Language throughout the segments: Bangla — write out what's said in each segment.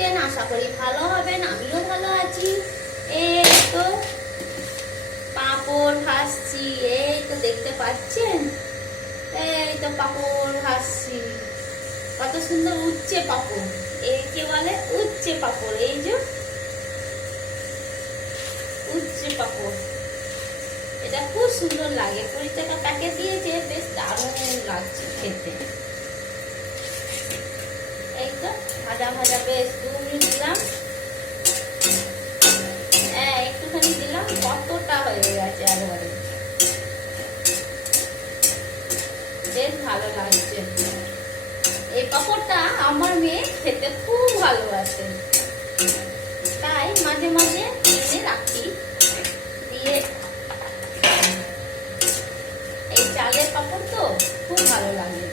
আছেন? আশা করি ভালো হবেন, আমিও ভালো আছি। এই তো পাঁপড় ভাজছি, এই তো দেখতে পাচ্ছেন, এই তো পাঁপড় ভাজছি। কত সুন্দর উচ্ছে পাঁপড়, একে বলে উচ্ছে পাঁপড়। এই যে উচ্ছে পাঁপড়, এটা খুব সুন্দর লাগে, 20 টাকা প্যাকেট দিয়েছে, বেশ দারুণ লাগছে খেতে। এই তো ভাজা ভাজা বেশ 2 মিনিট দিলাম, একটুখানি দিলাম, কতটা হয়ে গেছে একবারে, বেশ ভালো লাগছে। এই পাঁপড়টা আমার মেয়ে খেতে খুব ভালোবাসে, তাই মাঝে মাঝে এনে রাখি দিয়ে। এই চালের পাঁপড় তো খুব ভালো লাগে,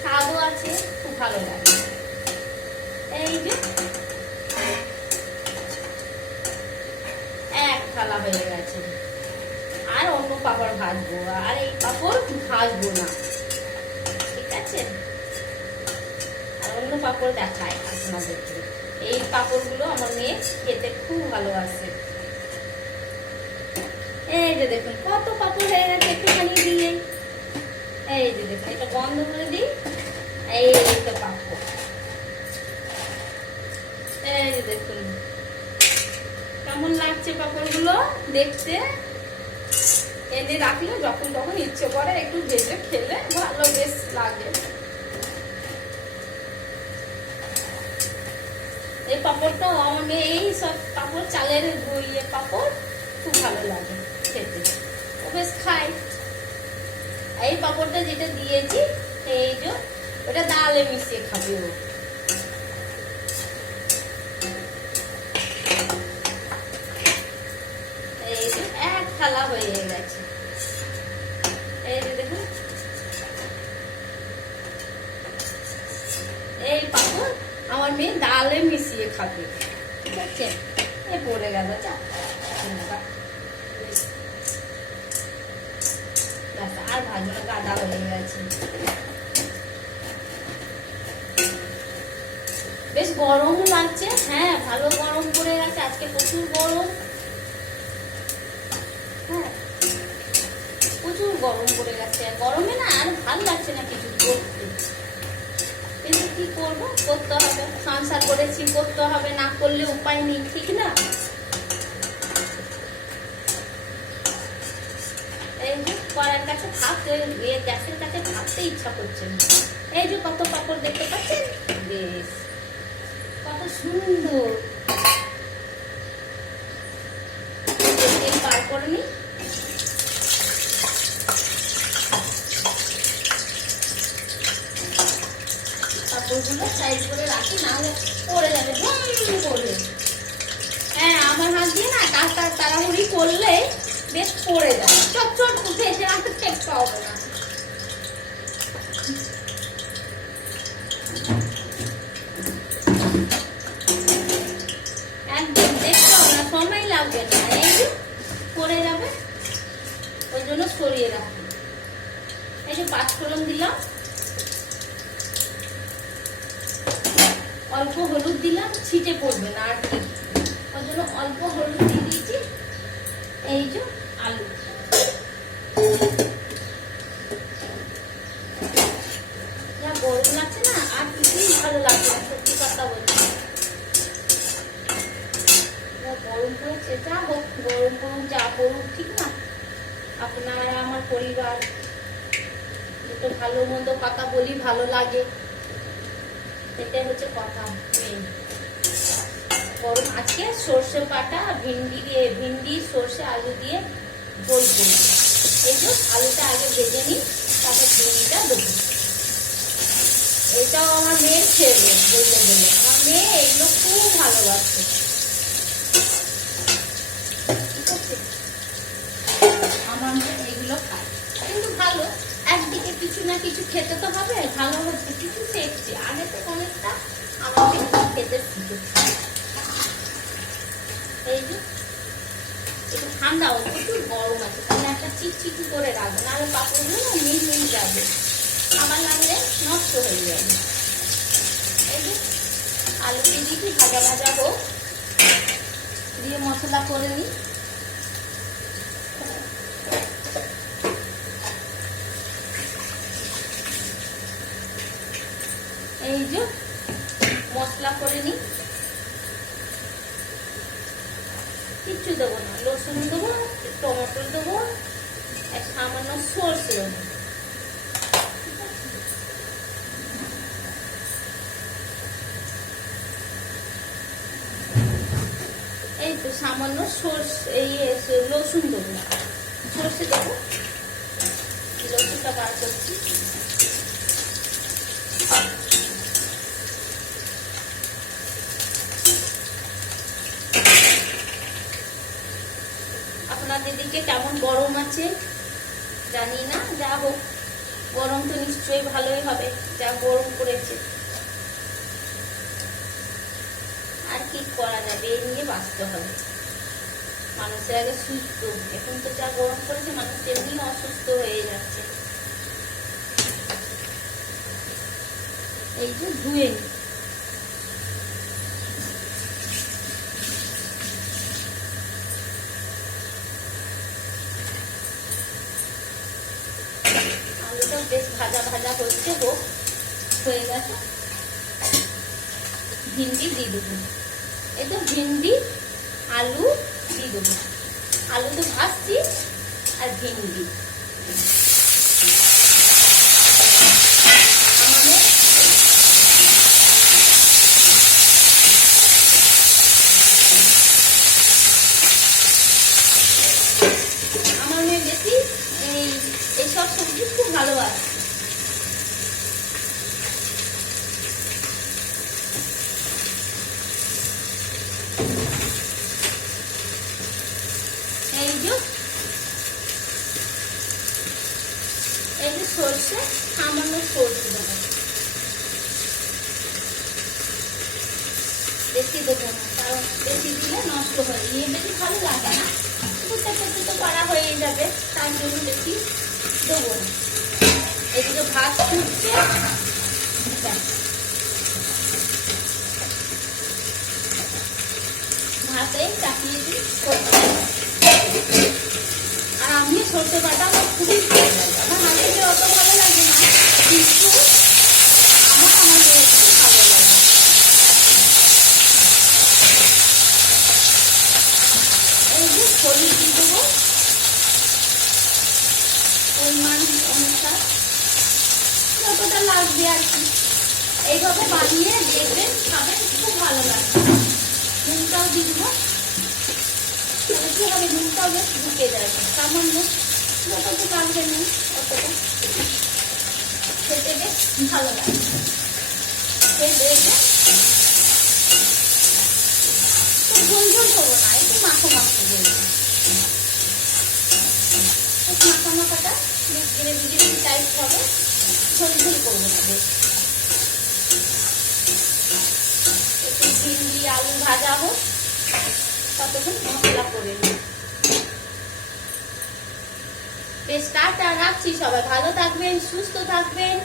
স্বাদও আছে, খুব ভালো লাগে। এই যে এক থালা হয়ে গেছে, আর অন্য পাঁপড় ভাজবো, আর এই পাঁপড় ভাজবো না, ঠিক আছে? আর অন্য পাঁপড় দেখায় আপনাদেরকে। এই পাঁপড়গুলো আমার মেয়ে খেতে খুব ভালোবাসে। এই যে দেখুন কত পাঁপড় হয়ে গেছে একটুখানি দিয়ে। এই যে দেখুন, এটা বন্ধ করে দিই। এই তো পাঁপড়, এই যে দেখুন কেমন লাগছে পাঁপড়গুলো দেখতে। এনে রাখলে যখন তখন ইচ্ছে করে একটু ভেজে খেলে ভালো বেশ লাগে। এই পাঁপড়টা আমার মেয়ে, এই সব পাঁপড় চালের ইয়ে পাঁপড় খুব ভালো লাগে খেতে, ও বেশ খায়। এই পাঁপড়টা যেটা দিয়েছি, এই যে ওটা ডালে মিশিয়ে খাবে ও। এই যে এক থালা হয়ে গেছে, এই যে দেখুন এই পাঁপড় আমার মেয়ে ডালে মিশিয়ে খাবে, ঠিক আছে? এ পড়ে গেল, আর ভাজবো না, গাদা হয়ে গেছে। বেশ গরম লাগছে, হ্যাঁ ভালো গরম পড়ে গেছে আজকে, প্রচুর গরম। হ্যাঁ প্রচুর গরম পড়ে গেছে, গরমে না আর ভালো লাগছে না কিছু করতে, কিন্তু কি করবো, করতে হবে, সংসার করেছি করতে হবে, না করলে উপায় নেই, ঠিক না? এই যে কড়ার কাছে ভাবতে, গ্যাসের কাছে ভাবতে ইচ্ছা করছে না। এই যে কত পাঁপড় দেখতে পাচ্ছেন, বেশ কত সুন্দর। তেল বার করে নি, পাঁপড়গুলো সাইড করে রাখি, নাহলে পড়ে যাবে ঝুম করে। হ্যাঁ আমার হাত দিয়ে না তাড়াহুড়ি করলে বেশ পড়ে যায়, চটচট উঠে এসে রাখতে টেক্কা হবে না। একদম দেখতে হবে না, সময় লাগবে না, এই যে পড়ে যাবে, ওই জন্য সরিয়ে রাখি। এই যে 5 ফোড়ন দিলাম, অল্প হলুদ দিলাম, ছিটে পড়বে না আর কি, ওই জন্য অল্প হলুদ দিয়ে দিয়েছি। এই যে আলু, যা গরম লাগছে না, আর কিছুই ভালো লাগছে না, সত্যি কথা বলছি। গরম পড়েছে, যা হোক গরম পড়ুক যা পড়ুক, ঠিক না? আপনারা আমার পরিবার, দুটো ভালো মন্দ কথা বলি, ভালো লাগে, এটাই হচ্ছে কথা মেন। গরম আজকে সর্ষে বাটা, ভিন্ডি সর্ষে আলু দিয়ে ঝোল করি। এই যে আলুটা আগে ভেজে নিই, তারপর ভিন্ডিটা দেবো। এটাও আমার মেয়ের ফেভারিট বলতে গেলে, আমার মেয়ে এগুলো খুব ভালোবাসে, ঠিক আছে? আমার মেয়ে এগুলো খায়, কিন্তু ভালো, একদিকে কিছু না কিছু খেতে তো হবে, ভালো হচ্ছে, কিছু শিখছে, আগে তো অনেকটা আমার মেয়ে খেতে শিখেছে। এই যে একটু ঠান্ডা, প্রচুর গরম আছে, তাহলে একটা চিকচিকি করে রাখবে, নাহলে পাঁপড়গুলো না মিল যাবে, আমার লাগলে নষ্ট হয়ে যাবে। এই যে আলু দিয়ে দিচ্ছি, ভাজা ভাজা হোক, দিয়ে মশলা করে নিই। এই যে মশলা করে নিই, কিচ্ছু দেবো না, রসুন দেবো, টমেটো দেবো, আর সামান্য সরষে দেবো। এই তো সামান্য সরষে, এই রসুন দেবো, সরষে দেবো, রসুনটা বার করছি। আপনাদের দিকে কেমন গরম আছে জানি না, যা হোক গরম তো নিশ্চয়ই ভালোই হবে, যা গরম পড়েছে। আর কি করা যাবে, এই নিয়ে বাঁচতে হবে। মানুষের আগে সুস্থ, এখন তো যা গরম পড়েছে মানুষ এমনি অসুস্থ হয়ে যাচ্ছে। এই যে ধুয়ে নিই। আলুটা বেশ ভাজা ভাজা হচ্ছে, হোক, হয়ে গেছে। ভিন্ডি দিয়ে দেবো, এই তো ভিন্ডি আলু দিয়ে দেবো। আলু তো ভাজছি, আর ভিন্ডি আমার মেয়ে বেশি এইসব সবজি খুব ভালোবাসে। এই যে সরষে, সামান্য সরষে দেবো, বেশি দেবো না, কারণ বেশি দিলে নষ্ট হয়, নিয়ে বেশি ভালো লাগে না, ফুটতে ফুটতে তো করা হয়ে যাবে, তার জন্য বেশি দেবো না। এদিকে ভাত ফুটছে, ভাতে চাপিয়ে দিই সরষে। আর আমি সরষে বাটা আমার খুবই ভালো লাগে, আমার হাতে অত ভালো লাগে না, কিন্তু আমাদের খুব ভালো লাগে। এই যে হলুদ দিয়ে দেবো পরিমাণ অনুসার, যতটা লাগবে আর কি। এইভাবে বানিয়ে দেখবেন, খাবেন, খুব ভালো লাগবে। নুনটাও দিয়ে দেবো, তাহলে কি হবে, নুনটাও বেশ ঢুকে যাবে, সামান্য যতটুকু লাগবে নুন অতটা খেতে বেশ ভালো লাগে। ঝোল ঝোল করবো না, একটু মাখো মাখো করবো, মাখা মাখাটা গ্রেভি গ্রেভি টাইপ হবে, ঝোল ঝোল করবো না বেশ। একটু ভিন্ডি আলু ভাজা হোক, ততক্ষণ মশলা করে নিই। বেশ টাটা, রাখছি। সবাই ভালো থাকবেন, সুস্থ থাকবেন।